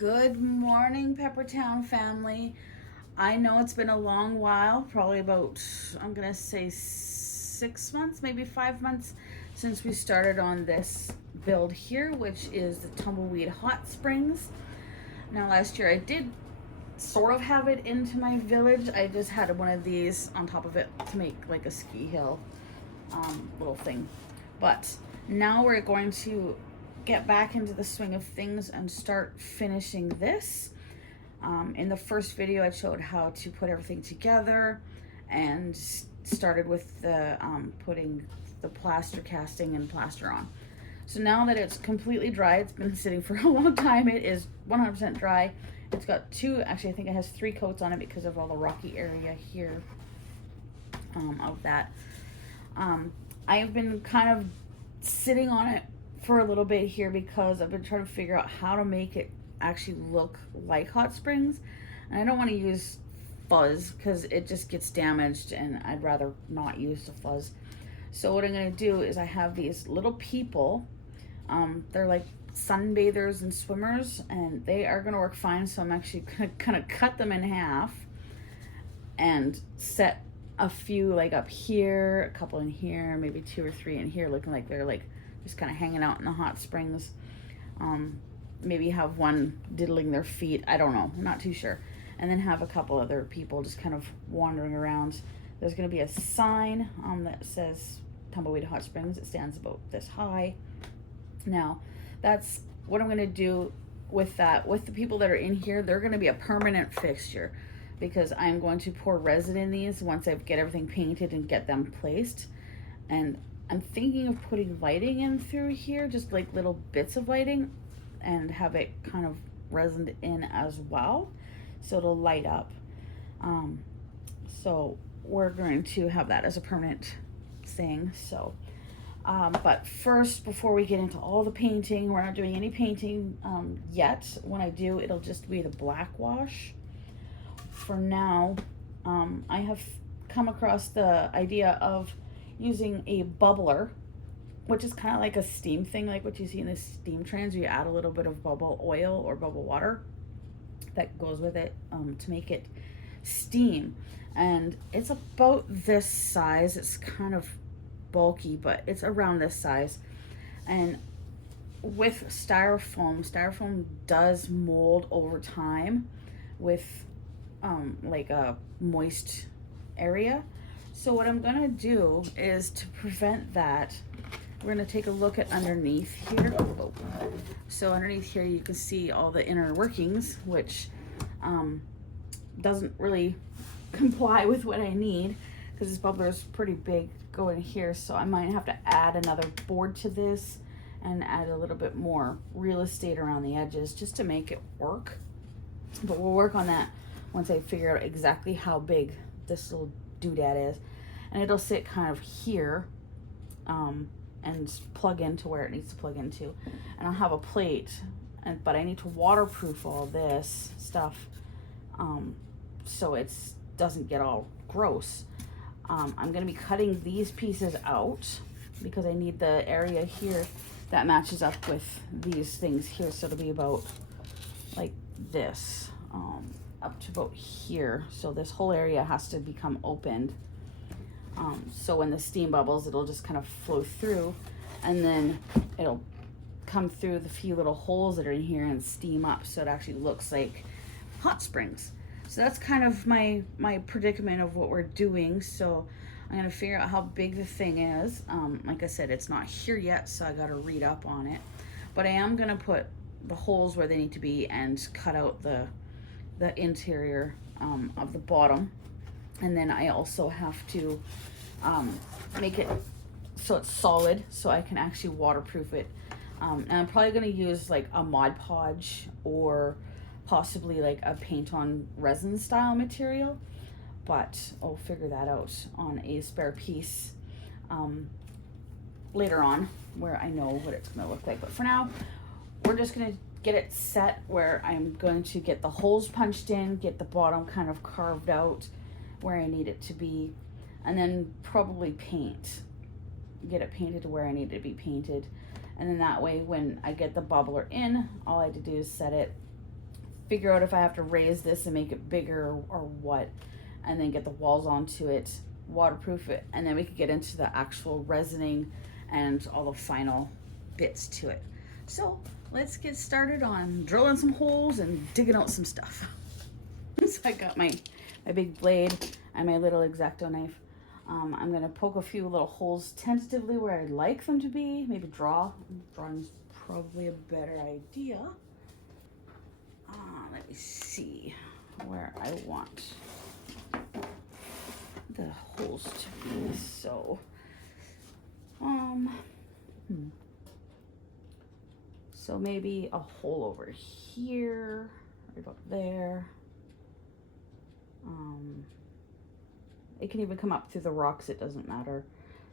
Good morning, Peppertown family. I know it's been a long while, probably about, I'm gonna say 6 months, maybe 5 months since we started on this build here, which is the Tumbleweed Hot Springs. Now, last year I did sort of have it into my village. I just had one of these on top of it to make like a ski hill little thing. But now we're going to get back into the swing of things and start finishing this. In the first video, I showed how to put everything together and started with the putting the plaster casting and plaster on. So now that it's completely dry, it's been sitting for a long time, it is 100% dry. It's got two, actually I think it has 3 coats on it because of all the rocky area here of that. I have been kind of sitting on it for a little bit here because I've been trying to figure out how to make it actually look like hot springs. And I don't want to use fuzz because it just gets damaged and I'd rather not use the fuzz. So what I'm going to do is I have these little people. They're like sunbathers and swimmers and they are going to work fine. So I'm actually going to kind of cut them in half and set a few like up here, a couple in here, maybe 2 or 3 in here, looking like they're like just kind of hanging out in the hot springs. Maybe have one diddling their feet, I don't know, I'm not too sure. And then have a couple other people just kind of wandering around. There's going to be a sign that says Tumbleweed Hot Springs. It stands about this high. Now that's what I'm going to do with that. With the people that are in here, they're going to be a permanent fixture because I'm going to pour resin in these once I get everything painted and get them placed. And I'm thinking of putting lighting in through here, just like little bits of lighting, and have it kind of resined in as well, so it'll light up. So we're going to have that as a permanent thing. So, but first, before we get into all the painting, we're not doing any painting yet. When I do, it'll just be the black wash. For now, I have come across the idea of using a bubbler, which is kind of like a steam thing, like what you see in the steam trains. You add a little bit of bubble oil or bubble water that goes with it to make it steam. And it's about this size. It's kind of bulky, but it's around this size. And with styrofoam does mold over time with like a moist area. So what I'm gonna do is, to prevent that, we're gonna take a look at underneath here. Oh. So underneath here you can see all the inner workings, which doesn't really comply with what I need because this bubbler is pretty big going here. So I might have to add another board to this and add a little bit more real estate around the edges just to make it work. But we'll work on that once I figure out exactly how big this little doodad is. And it'll sit kind of here and plug into where it needs to plug into. And I'll have a plate, but I need to waterproof all this stuff so it doesn't get all gross. I'm gonna be cutting these pieces out because I need the area here that matches up with these things here. So it'll be about like this, up to about here. So this whole area has to become opened. So when the steam bubbles, it'll just kind of flow through and then it'll come through the few little holes that are in here and steam up so it actually looks like hot springs. So that's kind of my predicament of what we're doing. So I'm gonna figure out how big the thing is. Like I said, it's not here yet, so I gotta read up on it. But I am gonna put the holes where they need to be and cut out the interior of the bottom. And then I also have to make it so it's solid so I can actually waterproof it. And I'm probably going to use like a Mod Podge or possibly like a paint on resin style material, but I'll figure that out on a spare piece later on where I know what it's going to look like. But for now, we're just going to get it set where I'm going to get the holes punched in, get the bottom kind of carved out where I need it to be, and then probably get it painted to where I need it to be painted. And then that way when I get the bubbler in, all I have to do is set it figure out if I have to raise this and make it bigger or what, and then get the walls onto it, waterproof it, and then we could get into the actual resining and all the final bits to it. So let's get started on drilling some holes and digging out some stuff. So I got my big blade and my little X-Acto knife. I'm gonna poke a few little holes tentatively where I'd like them to be. Maybe draw. Drawing's probably a better idea. Let me see where I want the holes to be. So, so maybe a hole over here, right about there. It can even come up through the rocks, it doesn't matter,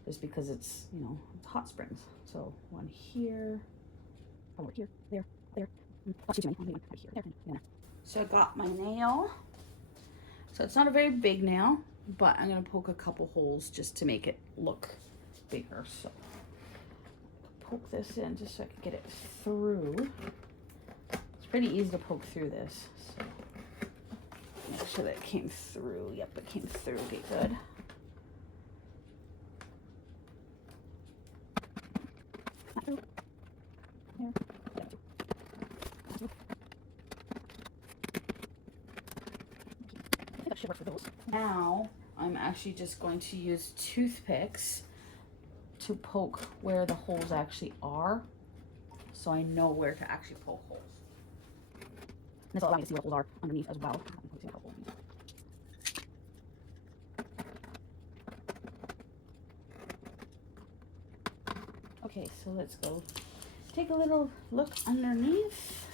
just because it's, you know, it's hot springs. So one here, over here, there, that's too many, here, there. So I got my nail. So it's not a very big nail, but I'm gonna poke a couple holes just to make it look bigger. So poke this in just so I can get it through. It's pretty easy to poke through this. So make sure that it came through. Yep, it came through. Okay, good. Now I'm actually just going to use toothpicks to poke where the holes actually are, so I know where to actually poke holes. This will allow me to see where holes are underneath as well. Okay, so let's go take a little look underneath.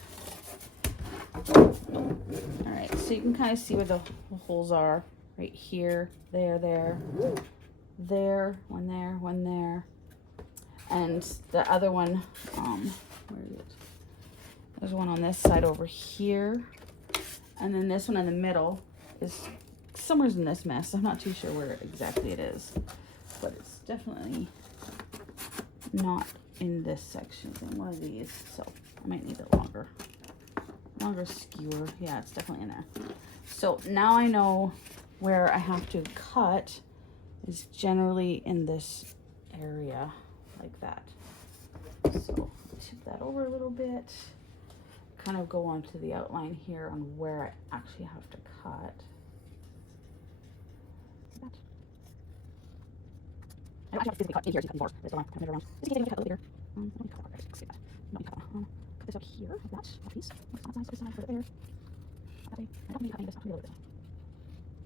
All right, so you can kind of see where the holes are right here, there, one there, and the other one, where is it? There's one on this side over here, and then this one in the middle is somewhere in this mess. I'm not too sure where exactly it is, but it's definitely not in this section. It's in one of these, so I might need a longer skewer. Yeah, it's definitely in there. So now I know where I have to cut is generally in this area like that. So tip that over a little bit, kind of go onto the outline here on where I actually have to cut. I don't have to physically cut in here to cut before. Just want to move it around. Just keep taking a cut a little bigger. Let me cut that. Let's see that. Let me cut this up here, like that. That piece. This side, put it there. That way. I don't need to cut any of this. I'll do a little bit.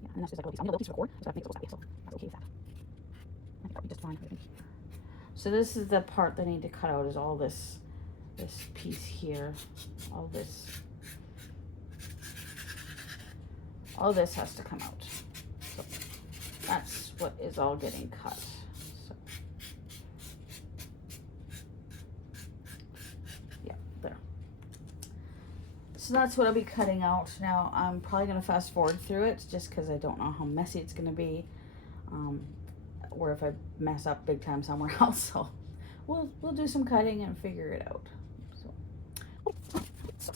Yeah, and that's just like a little piece. I need a little piece for the cord, so I have to make it so it's so that's okay with that. I think that'll be just fine. So this is the part that I need to cut out, is all this piece here. All this has to come out. So that's what is all getting cut. So that's what I'll be cutting out. Now I'm probably going to fast forward through it just because I don't know how messy it's going to be, or if I mess up big time somewhere else. So we'll do some cutting and figure it out. So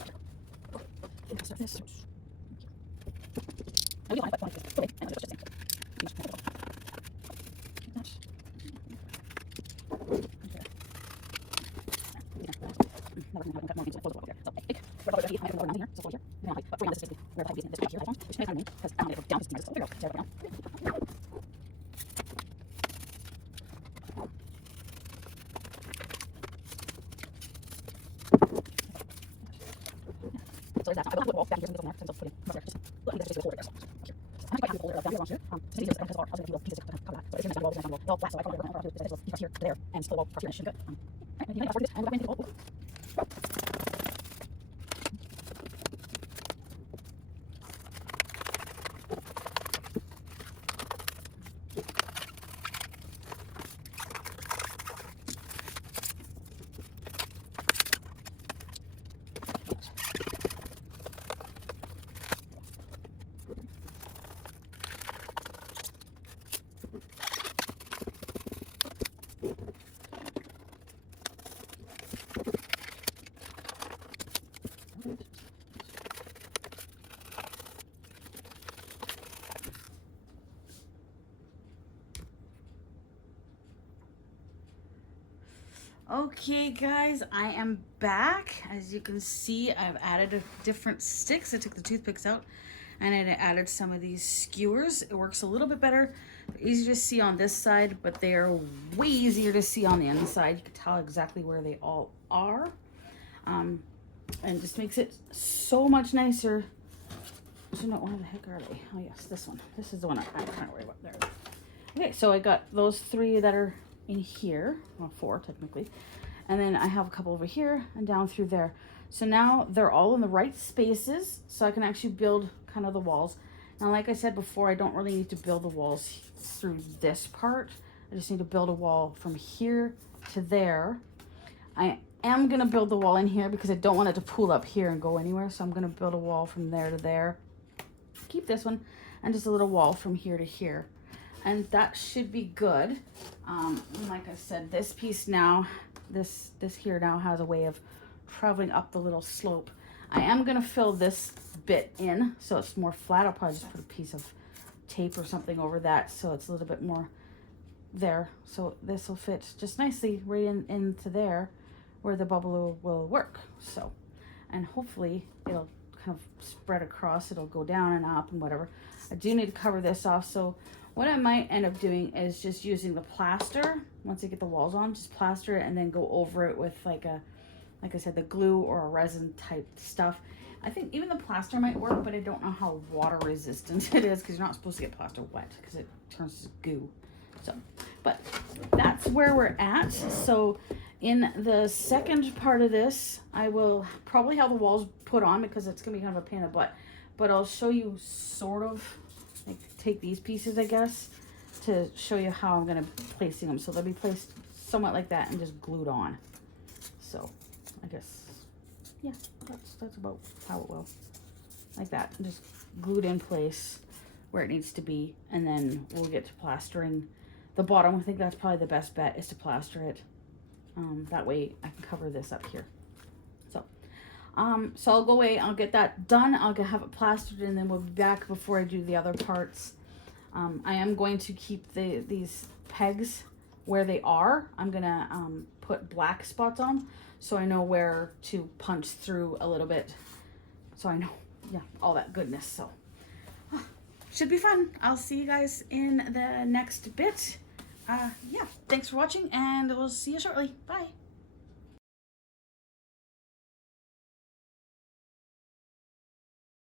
there's that. I will have a wall back here from there, since I'll put in there. Just let me get basically a hole right there. Here. I'm going to hold it down here along here. Since these are because I'll do pieces to cover that. But if you're going to do all flat, so I probably want to do this here to there and split all across here and should be good. Right, and you might have to do this. Okay guys, I am back. As you can see, I've added different sticks. I took the toothpicks out and I added some of these skewers. It works a little bit better. They're easier to see on this side, but they are way easier to see on the inside. You can tell exactly where they all are. And just makes it so much nicer. So no, where the heck are they? Oh yes, this one. This is the one I'm trying to worry about. There. Okay, so I got those 3 that are in here, well 4 technically, and then I have a couple over here and down through there. So now they're all in the right spaces, so I can actually build kind of the walls. Now like I said before, I don't really need to build the walls through this part. I just need to build a wall from here to there. I am gonna build the wall in here because I don't want it to pool up here and go anywhere, so I'm gonna build a wall from there to there, keep this one, and just a little wall from here to here. And that should be good. Like I said, this piece now, this here now has a way of traveling up the little slope. I am gonna fill this bit in so it's more flat. I'll probably just put a piece of tape or something over that so it's a little bit more there. So this will fit just nicely right into there where the bubble will work. So, and hopefully it'll kind of spread across. It'll go down and up and whatever. I do need to cover this off, so what I might end up doing is just using the plaster. Once I get the walls on, just plaster it and then go over it with like I said, the glue or a resin type stuff. I think even the plaster might work, but I don't know how water resistant it is because you're not supposed to get plaster wet because it turns to goo. So, but that's where we're at. So in the second part of this, I will probably have the walls put on because it's gonna be kind of a pain in the butt, but I'll show you sort of, like take these pieces, I guess, to show you how I'm gonna placing them. So they'll be placed somewhat like that and just glued on. So I guess, yeah, that's about how it will, like that, and just glued in place where it needs to be, and then we'll get to plastering the bottom. I think that's probably the best bet, is to plaster it. That way I can cover this up here. So I'll go away, I'll get that done, I'll have it plastered, and then we'll be back before I do the other parts. I am going to keep these pegs where they are. I'm gonna put black spots on so I know where to punch through a little bit, so I know, yeah, all that goodness. So should be fun. I'll see you guys in the next bit. Yeah, thanks for watching, and we'll see you shortly. Bye.